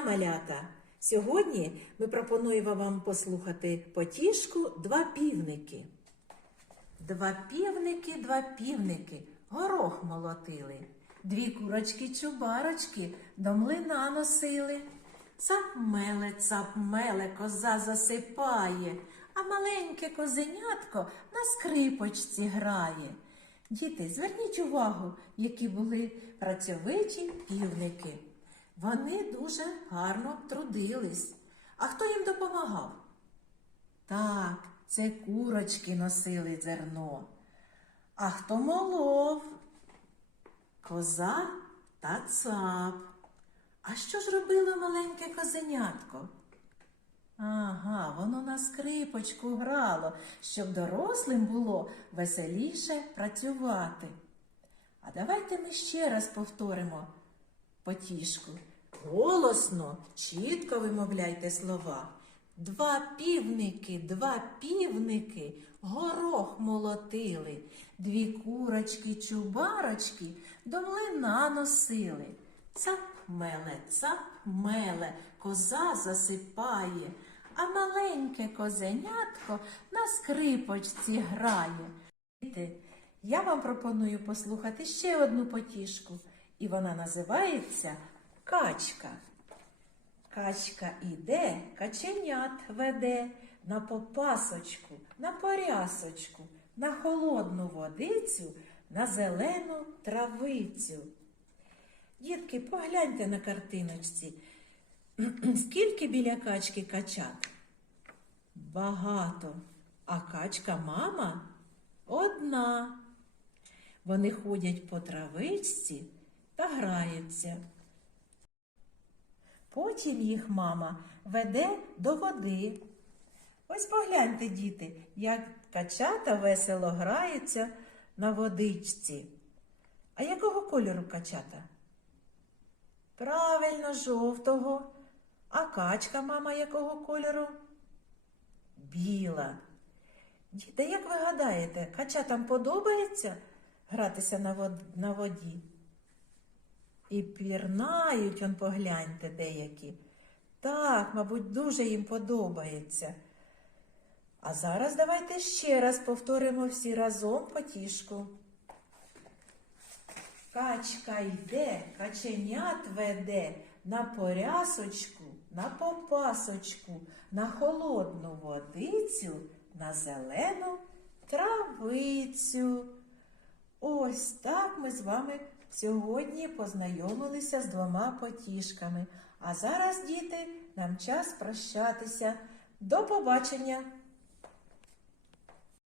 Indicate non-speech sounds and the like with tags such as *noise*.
малята! Сьогодні ми пропонуємо вам послухати потішку Два півники. Два півники, два півники, горох молотили. Дві курочки-чубарочки до млина носили. Цап меле, цап меле, коза засипає, а маленьке козенятко на скрипочці грає. Діти, зверніть увагу, які були працьовиті півники. Вони дуже гарно трудились. А хто їм допомагав? Так, це курочки носили зерно. А хто молов? Коза та цап. А що ж робило маленьке козенятко? Ага, воно на скрипочку грало, щоб дорослим було веселіше працювати. А давайте ми ще раз повторимо потішку. Голосно, чітко вимовляйте слова. Два півники, два півники, горох молотили, дві курочки, чубарочки до млина носили. Цап меле, цап меле, коза засипає, а маленьке козенятко на скрипочці грає. Я вам пропоную послухати ще одну потішку, і вона називається Качка. Качка іде, каченят веде на попасочку, на порясочку, на холодну водицю, на зелену травицю. Дітки, погляньте на картиночці. *clears throat* Скільки біля качки качат? Багато. А качка мама одна. Вони ходять по травичці та граються. Потім їх мама веде до води. Ось погляньте, діти, як качата весело граються на водичці. А якого кольору качата? Правильно, жовтого. А качка, мама, якого кольору? Біла. Діти, як ви гадаєте, качатам подобається гратися на воді? І пірнають, он погляньте деякі. Так, мабуть, дуже їм подобається. А зараз давайте ще раз повторимо всі разом потішку. Качка йде, каченят веде на порясочку, на попасочку, на холодну водицю, на зелену травицю. Ось так ми з вами сьогодні познайомилися з двома потішками. А зараз, діти, нам час прощатися. До побачення!